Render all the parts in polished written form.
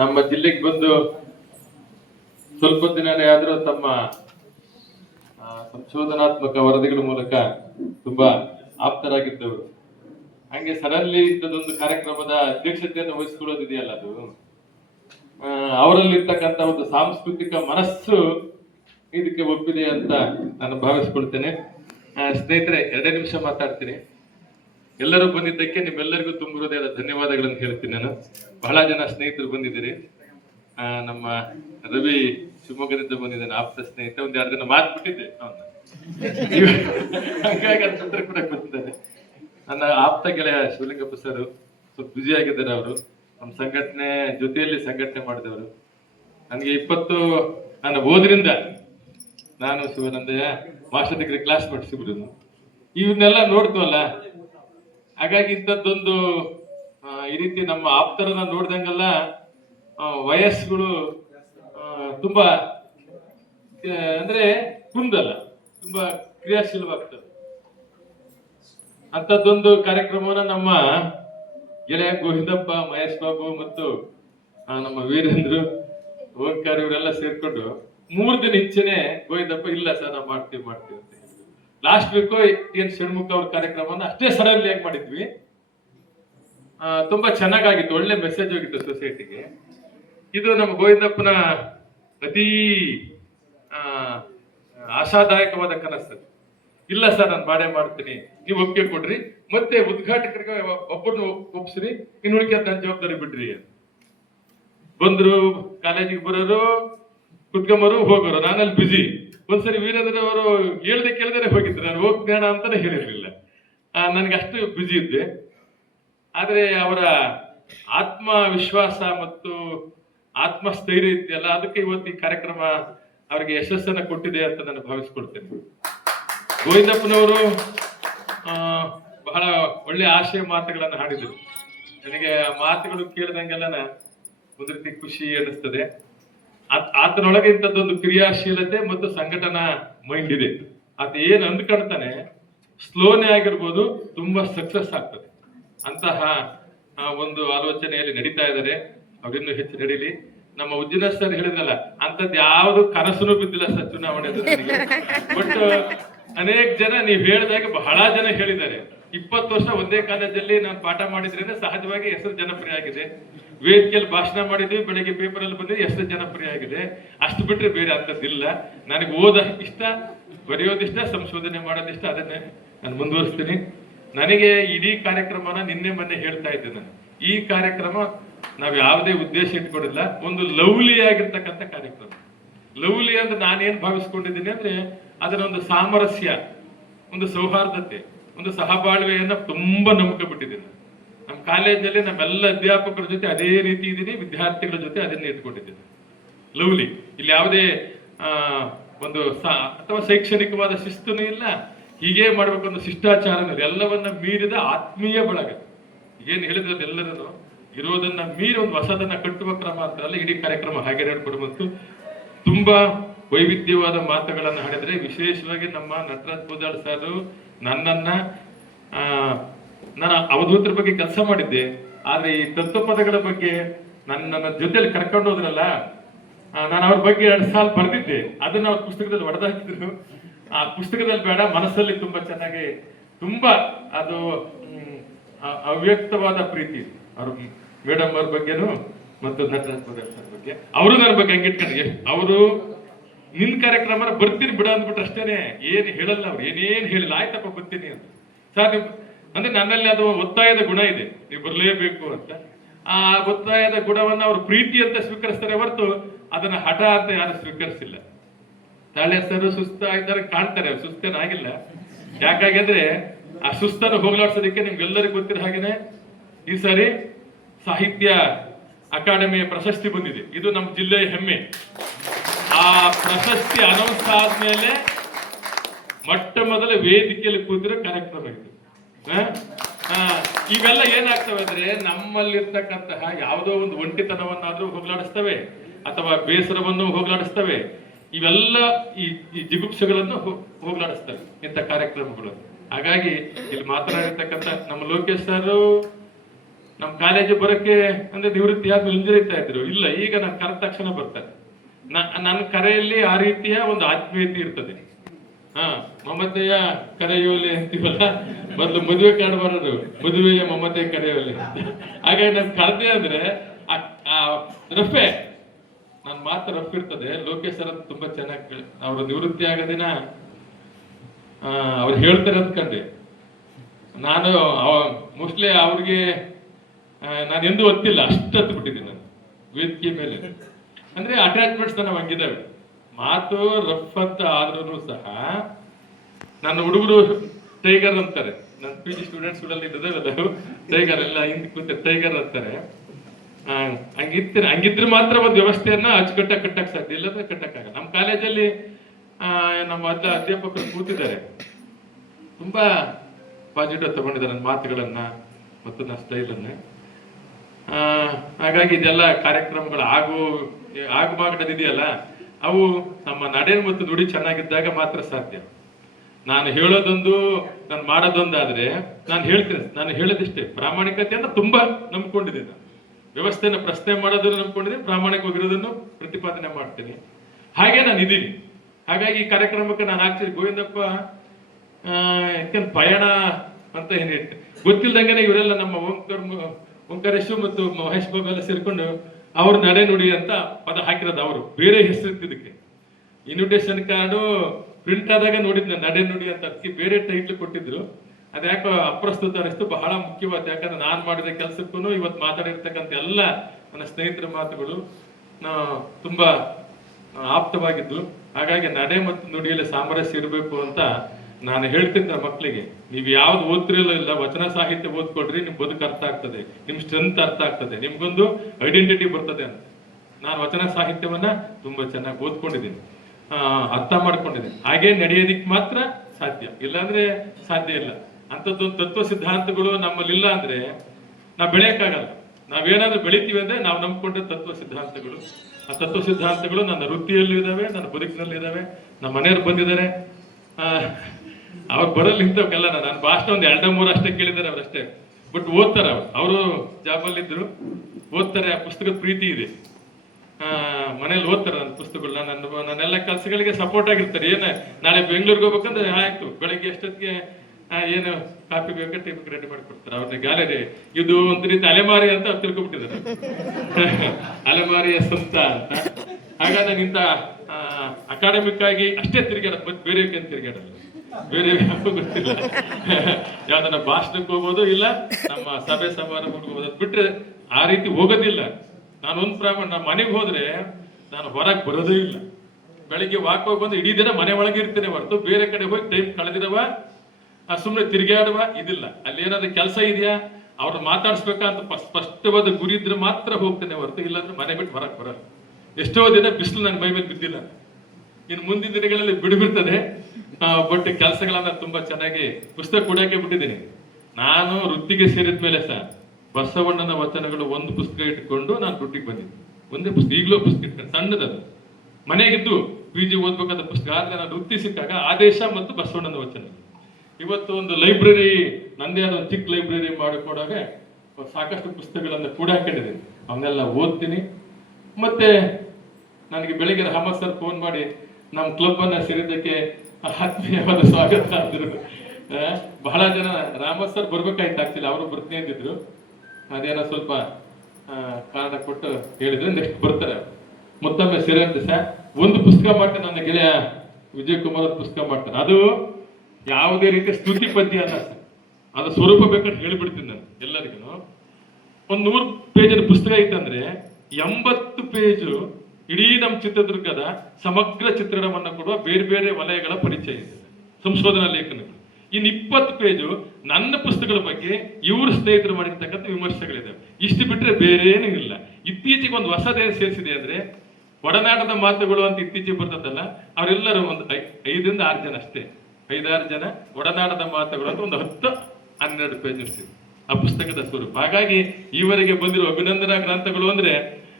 ನಮ್ಮ ಜಿಲ್ಲೆಗೆ ಬಂದು ಸ್ವಲ್ಪ ದಿನನೇ ಆದರೂ ತಮ್ಮ ಸಂಶೋಧನಾತ್ಮಕ ವರದಿಗಳ ಮೂಲಕ ತುಂಬಾ ಆಪ್ತರಾಗಿದ್ದವರು. ಹಂಗೆ ಸಡನ್ಲಿ ಇಂಥದ್ದೊಂದು ಕಾರ್ಯಕ್ರಮದ ಅಧ್ಯಕ್ಷತೆಯನ್ನು ವಹಿಸಿಕೊಳ್ಳೋದಿದೆಯಲ್ಲ, ಅದು ಅವರಲ್ಲಿರ್ತಕ್ಕಂಥ ಒಂದು ಸಾಂಸ್ಕೃತಿಕ ಮನಸ್ಸು ಇದಕ್ಕೆ ಒಪ್ಪಿದೆ ಅಂತ ನಾನು ಭಾವಿಸ್ಕೊಳ್ತೇನೆ. ಸ್ನೇಹಿತರೆ, 2 ನಿಮಿಷ ಮಾತಾಡ್ತೀನಿ. ಎಲ್ಲರೂ ಬಂದಿದ್ದಕ್ಕೆ ನಿಮ್ಮೆಲ್ಲರಿಗೂ ತುಂಬ ಹೃದಯದ ಧನ್ಯವಾದಗಳನ್ನು ಹೇಳ್ತೀನಿ. ನಾನು ಬಹಳ ಜನ ಸ್ನೇಹಿತರು ಬಂದಿದ್ದೀರಿ. ನಮ್ಮ ರವಿ ಶಿವಮೊಗ್ಗದಿಂದ ಬಂದಿದ್ದಾನೆ, ಆಪ್ತ ಸ್ನೇಹಿತ. 1-2 ದಿನ ಮಾತು ಬಿಟ್ಟಿದ್ದೆ ಹಂಗಾಗಿ ಅದು ತೊಂದರೆ ಕೂಡ ಬಂದಿದ್ದಾನೆ. ನನ್ನ ಆಪ್ತ ಗೆಳೆಯ ಶಿವಲಿಂಗಪ್ಪ ಸರ್ ಸ್ವಲ್ಪ ಬ್ಯುಸಿ ಆಗಿದ್ದಾರೆ. ಅವರು ನಮ್ಮ ಸಂಘಟನೆ ಜೊತೆಯಲ್ಲಿ ಸಂಘಟನೆ ಮಾಡಿದವರು. ನನಗೆ ನಾನು ಹೋದ್ರಿಂದ ನಾನು ಶಿವಾನಂದಯ್ಯ ಮಾಸ್ಟರ್ ಡಿಗ್ರಿ ಕ್ಲಾಸ್ ಮಾಡಿಸಿಬಿಡು ಇವನ್ನೆಲ್ಲ ನೋಡ್ತವಲ್ಲ. ಹಾಗಾಗಿ ಇಂಥದ್ದೊಂದು ಈ ರೀತಿ ನಮ್ಮ ಆಪ್ತರನ್ನ ನೋಡ್ದಂಗೆಲ್ಲ ವಯಸ್ಸುಗಳು ತುಂಬಾ ಅಂದ್ರೆ ಕುಂದಲ್ಲ, ತುಂಬಾ ಕ್ರಿಯಾಶೀಲವಾಗ್ತದೆ. ಅಂಥದ್ದೊಂದು ಕಾರ್ಯಕ್ರಮವನ್ನ ನಮ್ಮ ಗೆಳೆಯ ಗೋವಿಂದಪ್ಪ, ಮಹೇಶ್ ಬಾಬು ಮತ್ತು ನಮ್ಮ ವೀರೇಂದ್ರ, ಓಂಕಾರ ಇವರೆಲ್ಲ ಸೇರ್ಕೊಂಡು 3 ದಿನ ಹಿಂಚೆನೆ ಗೋವಿಂದಪ್ಪ ಇಲ್ಲ ಸರ್ ನಾವು ಮಾಡ್ತೀವಿ ಅಂತ ಹೇಳಿದ್ರು. ಲಾಸ್ಟ್ ವೀಕ್ ಏನ್ ಷಣ್ಮುಖ ಅವ್ರ ಕಾರ್ಯಕ್ರಮನ ಅಷ್ಟೇ ಸಡನ್ಲಿ ಆಗಿ ಮಾಡಿದ್ವಿ. ತುಂಬಾ ಚೆನ್ನಾಗಾಗಿತ್ತು, ಒಳ್ಳೆ ಮೆಸೇಜ್ ಹೋಗಿತ್ತು ಸೊಸೈಟಿಗೆ. ಇದು ನಮ್ಮ ಗೋವಿಂದಪ್ಪನ ಅತೀ ಆಶಾದಾಯಕವಾದ ಕನಸು. ಇಲ್ಲ ಸರ್ ನಾನು ಮಾಡ್ತೀನಿ, ನೀವು ಒಪ್ಪಿಗೆ ಕೊಡ್ರಿ, ಮತ್ತೆ ಉದ್ಘಾಟಕರಿಗೆ ಒಬ್ಬರನ್ನು ಒಪ್ಪಿಸ್ರಿ, ಇನ್ನು ಉಳಿಕೆ ನನ್ನ ಜವಾಬ್ದಾರಿ ಬಿಡ್ರಿ. ಬಂದ್ರು, ಕಾಲೇಜಿಗೆ ಬರೋರು, ಕುತ್ಕೊಂಬರು, ಹೋಗೋರು. ನಾನಲ್ಲಿ ಬ್ಯುಸಿ. ಒಂದ್ಸರಿ ವೀರೇಂದ್ರ ಅವರು ಕೇಳದೆ ಹೋಗಿದ್ರು. ನಾನು ಹೋಗ್ತೇಣ ಅಂತಾನೆ ಹೇಳಿರ್ಲಿಲ್ಲ, ನನ್ಗೆ ಅಷ್ಟು ಬ್ಯುಸಿ ಇದ್ದೆ. ಆದ್ರೆ ಅವರ ಆತ್ಮವಿಶ್ವಾಸ ಮತ್ತು ಆತ್ಮಸ್ಥೈರ್ಯ ಇದೆಯಲ್ಲ, ಅದಕ್ಕೆ ಇವತ್ತು ಈ ಕಾರ್ಯಕ್ರಮ ಅವರಿಗೆ ಯಶಸ್ಸನ್ನ ಕೊಟ್ಟಿದೆ ಅಂತ ನಾನು ಭಾವಿಸ್ಕೊಳ್ತೇನೆ. ಗೋವಿಂದಪ್ಪನವರು ಬಹಳ ಒಳ್ಳೆ ಆಶಯ ಮಾತುಗಳನ್ನು ಹಾಡಿದರು. ನನಗೆ ಆ ಮಾತುಗಳು ಕೇಳಿದಂಗೆಲ್ಲ ಒಂದು ರೀತಿ ಖುಷಿ ಅನಿಸ್ತದೆ. ಆತನೊಳಗೆ ಇಂಥದ್ದೊಂದು ಕ್ರಿಯಾಶೀಲತೆ ಮತ್ತು ಸಂಘಟನಾ ಮೈಂಡ್ ಇದೆ. ಆತ ಏನ್ ಅಂದ್ಕೊಳ್ತಾನೆ, ಸ್ಲೋನೇ ಆಗಿರ್ಬೋದು, ತುಂಬಾ ಸಕ್ಸಸ್ ಆಗ್ತದೆ. ಅಂತಹ ಒಂದು ಆಲೋಚನೆಯಲ್ಲಿ ನಡೀತಾ ಇದ್ದಾರೆ. ಅವ್ರಿನ್ನೂ ಹೆಚ್ಚು ನಡೀಲಿ. ನಮ್ಮ ಉಜ್ಜಿನ ಸರ್ ಹೇಳಿದ್ರಲ್ಲ, ಅಂಥದ್ದು ಯಾವುದು ಕನಸು ಬಿದ್ದಿಲ್ಲ ಸರ್ ಚುನಾವಣೆ. ಬಟ್ ಅನೇಕ ಜನ ನೀವು ಹೇಳಿದಾಗ ಬಹಳ ಜನ ಹೇಳಿದ್ದಾರೆ. 20 ವರ್ಷ ಒಂದೇ ಕಾಲೇಜಲ್ಲಿ ನಾನು ಪಾಠ ಮಾಡಿದ್ರೇನೆ ಸಹಜವಾಗಿ ಹೆಸರು ಜನಪ್ರಿಯ ಆಗಿದೆ. ವೇದಿಕೆಯಲ್ಲಿ ಭಾಷಣ ಮಾಡಿದ್ವಿ, ಬೆಳಗ್ಗೆ ಪೇಪರ್ ಅಲ್ಲಿ ಬಂದಿದ್ವಿ, ಹೆಸರು ಜನಪ್ರಿಯ ಆಗಿದೆ. ಅಷ್ಟು ಬಿಟ್ರೆ ಬೇರೆ ಅಂತದ್ದಿಲ್ಲ. ನನಗೆ ಓದೋದಿಷ್ಟ, ಬರೆಯೋದಿಷ್ಟ, ಸಂಶೋಧನೆ ಮಾಡೋದಿಷ್ಟ. ಅದನ್ನೇ ನಾನು ಮುಂದುವರಿಸ್ತೀನಿ. ನನಗೆ ಇಡೀ ಕಾರ್ಯಕ್ರಮನ ಮೊನ್ನೆ ಹೇಳ್ತಾ ಇದ್ದೆ ನಾನು. ಈ ಕಾರ್ಯಕ್ರಮ ನಾವು ಯಾವುದೇ ಉದ್ದೇಶ ಇಟ್ಕೊಂಡಿಲ್ಲ, ಒಂದು ಲವ್ಲಿ ಆಗಿರ್ತಕ್ಕಂಥ ಕಾರ್ಯಕ್ರಮ. ಲವ್ಲಿ ಅಂದ್ರೆ ನಾನೇನ್ ಭಾವಿಸ್ಕೊಂಡಿದ್ದೀನಿ ಅಂದ್ರೆ, ಅದರ ಒಂದು ಸಾಮರಸ್ಯ, ಒಂದು ಸೌಹಾರ್ದತೆ, ಒಂದು ಸಹಬಾಳ್ವೆಯನ್ನ ತುಂಬಾ ನಂಬಿಕೊಂಡಿದ್ದೀನಿ. ನಮ್ಮ ಕಾಲೇಜಲ್ಲಿ ನಮ್ಮೆಲ್ಲ ಅಧ್ಯಾಪಕರ ಜೊತೆ ಅದೇ ರೀತಿ ಇದ್ದೀನಿ, ವಿದ್ಯಾರ್ಥಿಗಳ ಜೊತೆ ಅದನ್ನೇ ಇಟ್ಕೊಂಡಿದ್ದೀನಿ. ಲವ್ಲಿ. ಇಲ್ಲಿ ಯಾವುದೇ ಒಂದು ಅಥವಾ ಶೈಕ್ಷಣಿಕವಾದ ಶಿಸ್ತುನೂ ಇಲ್ಲ, ಹೀಗೆ ಮಾಡ್ಬೇಕು ಒಂದು ಶಿಷ್ಟಾಚಾರ ಎಲ್ಲವನ್ನ ಮೀರಿದ ಆತ್ಮೀಯ ಬಳಗ. ಏನ್ ಹೇಳಿದ್ರೆ ಎಲ್ಲರೂ ಇರೋದನ್ನ ಮೀರಿ ಒಂದು ಹೊಸದನ್ನ ಕಟ್ಟುವ ಕ್ರಮ ಅಂತಾರಲ್ಲ, ಇಡೀ ಕಾರ್ಯಕ್ರಮ ಹಾಗೆ ನಡ್ಕೊಂಡು ಬಂತು. ತುಂಬಾ ವೈವಿಧ್ಯವಾದ ಮಾತುಗಳನ್ನು ಹಾಡಿದ್ರೆ, ವಿಶೇಷವಾಗಿ ನಮ್ಮ ನಟರಾಜ್ ಪೂಜಾರ್ ಸರ್ ನನ್ನನ್ನ ನಾನು ಅವಧೂತರ ಬಗ್ಗೆ ಕೆಲಸ ಮಾಡಿದ್ದೆ, ಆದ್ರೆ ಈ ತತ್ವಪದಗಳ ಬಗ್ಗೆ ನನ್ನ ಜೊತೆಲಿ ಕರ್ಕೊಂಡು ಹೋದ್ರಲ್ಲ, ನಾನು ಅವ್ರ ಬಗ್ಗೆ 2 ಸಾಲ ಬರೆದಿದ್ದೆ. ಅದನ್ನ ಅವ್ರ ಪುಸ್ತಕದಲ್ಲಿ ಹೊಡೆದಾಕಿದ್ರು. ಆ ಪುಸ್ತಕದಲ್ಲಿ ಬೇಡ, ಮನಸ್ಸಲ್ಲಿ ತುಂಬಾ ಚೆನ್ನಾಗಿ, ತುಂಬಾ ಅದು ಅವ್ಯಕ್ತವಾದ ಪ್ರೀತಿ ಅವ್ರ ಮೇಡಮ್ ಅವ್ರ ಬಗ್ಗೆನು ಮತ್ತು ನಟರಾಜ್ ಪೂಜಾರ್ ಸರ್ ಬಗ್ಗೆ. ಅವರು ನನ್ನ ಬಗ್ಗೆ ಹಂಗಿಟ್ಕೊಂಡು, ಅವರು ನಿನ್ ಕಾರ್ಯಕ್ರಮ ಬರ್ತೀನಿ ಬಿಡ ಅಂದ್ಬಿಟ್ರೆ ಅಷ್ಟೇನೆ, ಏನ್ ಹೇಳಲ್ಲ ಅವ್ರು, ಏನೇನ್ ಹೇಳಿಲ್ಲ. ಆಯ್ತಪ್ಪ ಬರ್ತೀನಿ ಅಂತ. ಸರ್ ಅಂದ್ರೆ ನನ್ನಲ್ಲಿ ಅದು ಒತ್ತಾಯದ ಗುಣ ಇದೆ, ನೀವು ಬರಲೇಬೇಕು ಅಂತ. ಆ ಒತ್ತಾಯದ ಗುಣವನ್ನ ಅವ್ರು ಪ್ರೀತಿ ಅಂತ ಸ್ವೀಕರಿಸ್ತಾರೆ ಹೊರತು ಅದನ್ನ ಹಠ ಅಂತ ಯಾರು ಸ್ವೀಕರಿಸಿಲ್ಲ. ತಾಳೆ ಸರ್ ಸುಸ್ತಾಗಿದ್ದಾರೆ ಕಾಣ್ತಾರೆ, ಸುಸ್ತೇನಾಗಿಲ್ಲ. ಯಾಕಾಗಿದ್ರೆ ಆ ಸುಸ್ತನ್ನು ಹೋಗ್ಲಾಡ್ಸೋದಕ್ಕೆ ನಿಮ್ಗೆಲ್ಲರಿಗೂ ಗೊತ್ತಿರೋ ಹಾಗೇನೆ ಈ ಸಾರಿ ಸಾಹಿತ್ಯ ಅಕಾಡೆಮಿಯ ಪ್ರಶಸ್ತಿ ಬಂದಿದೆ. ಇದು ನಮ್ಮ ಜಿಲ್ಲೆಯ ಹೆಮ್ಮೆ. ಆ ಪ್ರಶಸ್ತಿ ಅನೌನ್ಸ್ ಆದ್ಮೇಲೆ ಮೊಟ್ಟ ಮೊದಲ ವೇದಿಕೆಯಲ್ಲಿ ಕೂತಿರೋ ಕಾರ್ಯಕ್ರಮ ಇದು. ಇವೆಲ್ಲ ಏನಾಗ್ತವೆ ಅಂದ್ರೆ, ನಮ್ಮಲ್ಲಿರ್ತಕ್ಕಂತಹ ಯಾವುದೋ ಒಂದು ಒಂಟಿತನವನ್ನಾದ್ರೂ ಹೋಗ್ಲಾಡಿಸ್ತವೆ, ಅಥವಾ ಬೇಸರವನ್ನು ಹೋಗ್ಲಾಡಿಸ್ತವೆ. ಇವೆಲ್ಲ ಈ ಜಿಗುಪ್ಸೆಗಳನ್ನು ಹೋಗ್ಲಾಡಿಸ್ತವೆ ಇಂಥ ಕಾರ್ಯಕ್ರಮಗಳು. ಹಾಗಾಗಿ ಇಲ್ಲಿ ಮಾತನಾಡಿರ್ತಕ್ಕಂಥ ನಮ್ಮ ಲೋಕೇಶ್ ಸರ್, ನಮ್ಮ ಕಾಲೇಜು ಬರೋಕ್ಕೆ ಅಂದ್ರೆ ನಿವೃತ್ತಿ ಆದ್ಮೇಲೆ ಹಿಂಜರಿತಾ ಇದ್ರು. ಇಲ್ಲ, ಈಗ ನಾನು ಕರೆದ ತಕ್ಷಣ ಬರ್ತಾರೆ. ನನ್ನ ಕರೆಯಲ್ಲಿ ಆ ರೀತಿಯ ಒಂದು ಆತ್ಮೀಯತೆ ಇರ್ತದೆ. ಮಮತೆಯ ಕರೆಯೋಲೆ ಅಂತೀವಲ್ಲ, ಮೊದಲು ಮದುವೆ ಕಾರ್ಡ್ ಬರೋದು, ಮದುವೆಯ ಮಮತೆ ಕರೆಯೋಲೆ. ಹಾಗಾಗಿ ನಾನು ಕರೆದೆ ಅಂದ್ರೆ ರಫೆ, ನನ್ನ ಮಾತು ರಫ್ ಇರ್ತದೆ. ಲೋಕೇಶ್ ಸರ್ ಅಂತ ತುಂಬಾ ಚೆನ್ನಾಗಿ ಅವರು ನಿವೃತ್ತಿ ಆಗೋ ದಿನ ಅವ್ರು ಹೇಳ್ತಾರೆ ಅಂದ್ಕೊಂಡೆ. ನಾನು ಮೋಸ್ಟ್ಲಿ ಅವ್ರಿಗೆ ನಾನು ಎಂದೂ ಒತ್ತಿಲ್ಲ, ಅಷ್ಟು ಹತ್ತು ಬಿಟ್ಟಿದ್ದೀನಿ ನಾನು ವೇದಿಕೆ ಮೇಲೆ. ಅಂದ್ರೆ ಅಟ್ಯಾಚ್ಮೆಂಟ್ಸ್ ನಾವು ಹಂಗಿದ್ದಾವೆ. ಮಾತು ರಫ್ ಅಂತ ಆದ್ರೂ ಸಹ ನನ್ನ ಹುಡುಗರು ಟೈಗರ್ ಅಂತಾರೆ. ನನ್ನ ಪಿ ಜಿ ಸ್ಟೂಡೆಂಟ್ಸ್ಗಳಲ್ಲಿ ಇದ್ದದಲ್ಲ ಟೈಗರ್, ಎಲ್ಲ ಹಿಂದೆ ಕೂತ ಟೈಗರ್ ಅಂತಾರೆ. ಹಂಗಿದ್ರೆ ಮಾತ್ರ ಒಂದು ವ್ಯವಸ್ಥೆಯನ್ನ ಅಚ್ಚುಕಟ್ಟಾಗಿ ಕಟ್ಟಕ್ ಸಾಧ್ಯ, ಇಲ್ಲದ್ರೆ ಕಟ್ಟಕ್ಕಾಗಲ್ಲ. ನಮ್ಮ ಕಾಲೇಜಲ್ಲಿ ನಮ್ಮ ಅಧ್ಯಾಪಕರು ಕೂತಿದ್ದಾರೆ, ತುಂಬಾ ಪಾಸಿಟಿವ್ ತಗೊಂಡಿದ್ದಾರೆ ನನ್ನ ಮಾತುಗಳನ್ನ ಮತ್ತು ನನ್ನ ಸ್ಟೈಲನ್ನ. ಹಾಗಾಗಿ ಇದೆಲ್ಲ ಕಾರ್ಯಕ್ರಮಗಳು ಆಗುಮಾಗದಿದೆಯಲ್ಲ, ಅವು ನಮ್ಮ ನಡೆ ಮತ್ತು ನುಡಿ ಚೆನ್ನಾಗಿದ್ದಾಗ ಮಾತ್ರ ಸಾಧ್ಯ. ನಾನು ಹೇಳೋದೊಂದು, ನಾನು ಮಾಡೋದೊಂದಾದ್ರೆ ನಾನು ಹೇಳೋದಿಷ್ಟೇ. ಪ್ರಾಮಾಣಿಕತೆಯನ್ನು ತುಂಬಾ ನಂಬ್ಕೊಂಡಿದ್ದೀನಿ. ನಾನು ವ್ಯವಸ್ಥೆನ ಪ್ರಶ್ನೆ ಮಾಡೋದನ್ನು ನಂಬ್ಕೊಂಡಿದ್ದೀನಿ, ಪ್ರಾಮಾಣಿಕವಾಗಿರೋದನ್ನು ಪ್ರತಿಪಾದನೆ ಮಾಡ್ತೀನಿ. ಹಾಗೆ ನಾನು ಇದೀನಿ. ಹಾಗಾಗಿ ಈ ಕಾರ್ಯಕ್ರಮಕ್ಕೆ ನಾನು ಆಕ್ಚುಲಿ ಗೋವಿಂದಪ್ಪ ಯಾಕಂದ್ರೆ ಪಯಣ ಅಂತ ಏನಿಟ್ಟು ಗೊತ್ತಿಲ್ದಂಗೆನೆ ಇವರೆಲ್ಲ ನಮ್ಮ ಓಂಕಾರೇಶು ಮತ್ತು ಮಹೇಶ್ ಬಾಬು ಎಲ್ಲ ಸೇರ್ಕೊಂಡು ಅವ್ರ ನಡೆ ನುಡಿ ಅಂತ ಪದ ಹಾಕಿರೋದು. ಅವರು ಬೇರೆ ಹೆಸರು ಇದಕ್ಕೆ. ಇನ್ವಿಟೇಷನ್ ಕಾರ್ಡು ಪ್ರಿಂಟ್ ಆದಾಗ ನೋಡಿದ್ನ ನಡೆ ನುಡಿ ಅಂತ, ಅದಕ್ಕೆ ಬೇರೆ ಟೈಟ್ಲ್ ಕೊಟ್ಟಿದ್ರು. ಅದ್ಯಾಕೋ ಅಪ್ರಸ್ತುತ ಅನಿಸ್ತು. ಬಹಳ ಮುಖ್ಯವಾದ, ಯಾಕಂದ್ರೆ ನಾನು ಮಾಡಿದ ಕೆಲಸಕ್ಕೂ ಇವತ್ತು ಮಾತಾಡಿರ್ತಕ್ಕಂಥ ಎಲ್ಲ ನನ್ನ ಸ್ನೇಹಿತರ ಮಾತುಗಳು ತುಂಬಾ ಆಪ್ತವಾಗಿದ್ದು. ಹಾಗಾಗಿ ನಡೆ ಮತ್ತು ನುಡಿಯಲ್ಲಿ ಸಾಮರಸ್ಯ ಇರಬೇಕು ಅಂತ ನಾನು ಹೇಳ್ತಿದ್ದೆ ಮಕ್ಕಳಿಗೆ. ನೀವು ಯಾವ್ದು ಓದ್ತಿರಲ್ಲ, ಇಲ್ಲ ವಚನ ಸಾಹಿತ್ಯ ಓದ್ಕೊಡ್ರಿ, ನಿಮ್ ಬದುಕು ಅರ್ಥ ಆಗ್ತದೆ, ನಿಮ್ ಸ್ಟ್ರೆಂತ್ ಅರ್ಥ ಆಗ್ತದೆ, ನಿಮ್ಗೊಂದು ಐಡೆಂಟಿಟಿ ಬರ್ತದೆ ಅಂತ. ನಾನು ವಚನ ಸಾಹಿತ್ಯವನ್ನ ತುಂಬಾ ಚೆನ್ನಾಗಿ ಓದ್ಕೊಂಡಿದ್ದೀನಿ, ಅರ್ಥ ಮಾಡ್ಕೊಂಡಿದ್ದೀನಿ. ಹಾಗೆ ನಡೆಯೋದಿಕ್ ಮಾತ್ರ ಸಾಧ್ಯ, ಇಲ್ಲಾಂದ್ರೆ ಸಾಧ್ಯ ಇಲ್ಲ. ಅಂಥದ್ದೊಂದು ತತ್ವ ಸಿದ್ಧಾಂತಗಳು ನಮ್ಮಲ್ಲಿ ಇಲ್ಲ ಅಂದ್ರೆ ನಾವು ಬೆಳೆಯಕ್ಕಾಗಲ್ಲ. ನಾವೇನಾದ್ರೂ ಬೆಳಿತೀವಿ ಅಂದ್ರೆ ನಾವು ನಂಬ್ಕೊಂಡ್ರೆ ತತ್ವ ಸಿದ್ಧಾಂತಗಳು. ಆ ತತ್ವ ಸಿದ್ಧಾಂತಗಳು ನನ್ನ ವೃತ್ತಿಯಲ್ಲೂ ಇದಾವೆ, ನನ್ನ ಬದುಕಿನಲ್ಲಿ ಇದಾವೆ. ನಮ್ಮ ಮನೆಯವ್ರು ಬಂದಿದ್ದಾರೆ, ಅವ್ರು ಬರಲ್ಲ ಇಂಥವಕ್ಕೆಲ್ಲ. ನಾನು ಭಾಷಣ ಒಂದು 2-3 ಅಷ್ಟೇ ಕೇಳಿದ್ದಾರೆ ಅವರಷ್ಟೇ. ಬಟ್ ಓದ್ತಾರೆ, ಅವರು ಜಾಬಲ್ಲಿ ಇದ್ರು, ಓದ್ತಾರೆ. ಆ ಪುಸ್ತಕದ ಪ್ರೀತಿ ಇದೆ, ಮನೇಲಿ ಓದ್ತಾರೆ ನನ್ನ ಪುಸ್ತಕಗಳನ್ನ. ನನ್ನೆಲ್ಲ ಕೆಲಸಗಳಿಗೆ ಸಪೋರ್ಟ್ ಆಗಿರ್ತಾರೆ. ನಾಳೆ ಬೆಂಗಳೂರಿಗೆ ಹೋಗ್ಬೇಕಂದ್ರೆ ಆಯ್ತು, ಬೆಳಗ್ಗೆ ಎಷ್ಟೊತ್ತಿಗೆ ಏನು ಕಾಪಿ ಬೇಕಾ ಟೀ ಬೇಕು ರೆಡಿ ಮಾಡಿ ಕೊಡ್ತಾರೆ. ಅವ್ರನ್ನ ಗ್ಯಾಲರಿ ಇದು ಒಂದು ರೀತಿ ಅಲೆಮಾರಿ ಅಂತ ತಿಳ್ಕೊಬಿಟ್ಟಿದ್ದಾರೆ, ಅಲೆಮಾರಿಯ ಸ್ವಂತ ಅಂತ. ಹಾಗಾದ್ರೆ ಇಂಥ ಅಕಾಡೆಮಿಕ್ ಆಗಿ ಅಷ್ಟೇ ತಿರುಗಾಡ, ಬೇರೆ ತಿರುಗಾಡಲ್ಲ, ಬೇರೆ ಗೊತ್ತಿಲ್ಲ. ಯಾವ್ದನ್ನ ಭಾಷಣಕ್ಕೆ ಹೋಗೋದು, ಇಲ್ಲ ನಮ್ಮ ಸಭೆ ಸಮಾರಂಭಕ್ಕೆ ಹೋಗೋದು ಬಿಟ್ರೆ ಆ ರೀತಿ ಹೋಗೋದಿಲ್ಲ. ನಾನೊಂದು ನಮ್ಮ ಮನೆಗೆ ಹೋದ್ರೆ ನಾನು ಹೊರಗೆ ಬರೋದೇ ಇಲ್ಲ. ಬೆಳಿಗ್ಗೆ ವಾಕ್ ಹೋಗಿ ಬಂದು ಇಡೀ ದಿನ ಮನೆ ಒಳಗೆ ಇರ್ತೇನೆ ಹೊರತು ಬೇರೆ ಕಡೆ ಹೋಗಿ ಟೈಮ್ ಕಳೆದಿರವ, ಸುಮ್ಮನೆ ತಿರುಗಾಡುವ ಇದಿಲ್ಲ. ಅಲ್ಲಿ ಏನಾದ್ರು ಕೆಲಸ ಇದೆಯಾ, ಅವ್ರನ್ನ ಮಾತಾಡ್ಸ್ಬೇಕಂತ ಸ್ಪಷ್ಟವಾದ ಗುರಿ ಇದ್ರೆ ಮಾತ್ರ ಹೋಗ್ತೇನೆ ಹೊರತು, ಇಲ್ಲಾಂದ್ರೆ ಮನೆ ಬಿಟ್ಟು ಹೊರಗೆ ಬರಲ್ಲ. ಎಷ್ಟೋ ದಿನ ಬಿಸಿಲು ನನ್ನ ಮೈ ಮೇಲೆ ಬಿದ್ದಿಲ್ಲ. ಇನ್ನು ಮುಂದಿನ ದಿನಗಳಲ್ಲಿ ಬಿಡುಬಿಡ್ತದೆ. ಬಟ್ ಕೆಲಸಗಳನ್ನ ತುಂಬಾ ಚೆನ್ನಾಗಿ ಪುಸ್ತಕ ಕೊಡಕ್ಕೆ ಬಿಟ್ಟಿದ್ದೀನಿ. ನಾನು ವೃತ್ತಿಗೆ ಸೇರಿದ ಮೇಲೆ ಬಸವಣ್ಣನ ವಚನಗಳು ಒಂದು ಪುಸ್ತಕ ಇಟ್ಕೊಂಡು ನಾನು ದುಡ್ಡಿಗೆ ಬಂದಿದ್ದೆ. ಒಂದೇ ಪುಸ್ತಕ, ಈಗಲೂ ಪುಸ್ತಕ ಇಟ್ಕೊಂಡು ಸಣ್ಣದದು ಮನೆಗಿದ್ದು PG ಓದ್ಬೇಕಾದ ಪುಸ್ತಕ. ಆದ್ರೆ ನಾನು ವೃತ್ತಿ ಸಿಕ್ಕಾಗ ಆದೇಶ ಮತ್ತು ಬಸವಣ್ಣನ ವಚನ. ಇವತ್ತು ಒಂದು ಲೈಬ್ರರಿ, ನಂದೇ ಆದ ಒಂದು ಚಿಕ್ಕ ಲೈಬ್ರರಿ ಮಾಡಿಕೊಡಾಗ ಸಾಕಷ್ಟು ಪುಸ್ತಕಗಳನ್ನ ಕೂಡ ಹಾಕೊಂಡಿದ್ದೀನಿ. ಅವನ್ನೆಲ್ಲ ಓದ್ತೀನಿ. ಮತ್ತೆ ನನಗೆ ಬೆಳಿಗ್ಗೆ ಅಹಮದ್ ಸರ್ ಫೋನ್ ಮಾಡಿ ನಮ್ಮ ಕ್ಲಬ್ ಅನ್ನ ಸೇರಿದ್ದಕ್ಕೆ ಆತ್ಮೀಯವಾದ ಸ್ವಾಗತ ಅಂದ್ರು. ಬಹಳ ಜನ ರಾಮತ್ ಸರ್ ಬರ್ಬೇಕಾಯ್ತು, ಆಗ್ತಿಲ್ಲ, ಅವರು ಬರ್ತೀನಿ ಅಂದಿದ್ರು. ಅದೇನೋ ಸ್ವಲ್ಪ ಕಾರಣ ಕೊಟ್ಟು ಹೇಳಿದ್ರೆ ನೆಕ್ಸ್ಟ್ ಬರ್ತಾರೆ. ಮತ್ತೊಮ್ಮೆ ಸೇರಂತೆ ಸರ್ ಒಂದು ಪುಸ್ತಕ ಮಾಡ್ತಾರೆ, ನನ್ನ ಗೆಳೆಯ ವಿಜಯ್ ಕುಮಾರ್ ಪುಸ್ತಕ ಮಾಡ್ತಾರೆ. ಅದು ಯಾವುದೇ ರೀತಿಯ ಸ್ತುತಿ ಪದ್ಯ ಅಲ್ಲ ಸರ್, ಅದು ಸ್ವರೂಪ ಬೇಕಾದ್ರೆ ಹೇಳ್ಬಿಡ್ತೀನಿ ನಾನು ಎಲ್ಲರಿಗೂ. ಒಂದು 100 ಪೇಜಿನ ಪುಸ್ತಕ ಐತಂದ್ರೆ 80 ಪೇಜು ಇಡೀ ನಮ್ಮ ಚಿತ್ರದುರ್ಗದ ಸಮಗ್ರ ಚಿತ್ರಣವನ್ನ ಕೊಡುವ ಬೇರೆ ಬೇರೆ ವಲಯಗಳ ಪರಿಚಯ ಇದೆ, ಸಂಶೋಧನಾ ಲೇಖನಗಳು. ಇನ್ನು 20 ಪೇಜು ನನ್ನ ಪುಸ್ತಕಗಳ ಬಗ್ಗೆ ಇವ್ರ ಸ್ನೇಹಿತರು ಮಾಡಿರ್ತಕ್ಕಂಥ ವಿಮರ್ಶೆಗಳಿದೆ. ಇಷ್ಟು ಬಿಟ್ರೆ ಬೇರೆ ಏನೂ ಇಲ್ಲ. ಇತ್ತೀಚೆಗೆ ಒಂದು ಹೊಸದೇನು ಸೇರಿಸಿದೆ ಅಂದ್ರೆ ಒಡನಾಟದ ಮಾತುಗಳು ಅಂತ ಇತ್ತೀಚೆಗೆ ಬರ್ತದಲ್ಲ, ಅವರೆಲ್ಲರೂ ಒಂದು 5-6 ಜನ ಅಷ್ಟೇ, 5-6 ಜನ ಒಡನಾಟದ ಮಾತುಗಳು ಅಂತ ಒಂದು 10-12 ಪೇಜ್ ಇರ್ತೀವಿ ಆ ಪುಸ್ತಕದ ಸ್ವರೂಪ. ಹಾಗಾಗಿ ಈವರೆಗೆ ಬಂದಿರುವ ಅಭಿನಂದನಾ ಗ್ರಂಥಗಳು ಅಂದ್ರೆ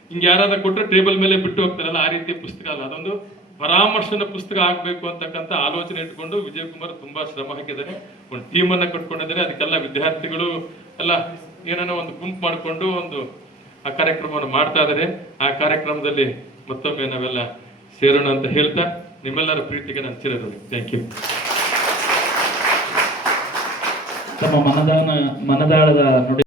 ಹಿಂಗೆ ಯಾರಾದ್ರೂ ಕೊಟ್ಟರೆ ಟೇಬಲ್ ಮೇಲೆ ಬಿಟ್ಟು ಹೋಗ್ತಾರಲ್ಲ, ಆ ರೀತಿಯ ಪುಸ್ತಕ ಅಲ್ಲ. ಅದೊಂದು ಪರಾಮರ್ಶನ ಪುಸ್ತಕ ಆಗ್ಬೇಕು ಅಂತಕ್ಕಂಥ ಆಲೋಚನೆ ಇಟ್ಕೊಂಡು ವಿಜಯ್ ಕುಮಾರ್ ತುಂಬಾ ಶ್ರಮ ಹಾಕಿದ್ದಾರೆ, ಒಂದು ಟೀಮ್ ಅನ್ನ ಕಟ್ಕೊಂಡಿದ್ದಾರೆ. ಅದಕ್ಕೆಲ್ಲ ವಿದ್ಯಾರ್ಥಿಗಳು ಎಲ್ಲ ಏನೋ ಒಂದು ಗುಂಪು ಮಾಡಿಕೊಂಡು ಒಂದು ಆ ಕಾರ್ಯಕ್ರಮವನ್ನು ಮಾಡ್ತಾ ಇದ್ದಾರೆ. ಆ ಕಾರ್ಯಕ್ರಮದಲ್ಲಿ ಮತ್ತೊಮ್ಮೆ ನಾವೆಲ್ಲ ಸೇರೋಣ ಅಂತ ಹೇಳ್ತಾ ನಿಮ್ಮೆಲ್ಲರ ಪ್ರೀತಿಗೆ ನಾನು ಸೇರೋದು. Thank you. ತಮ್ಮ ಮನದಾಳದ ನುಡಿ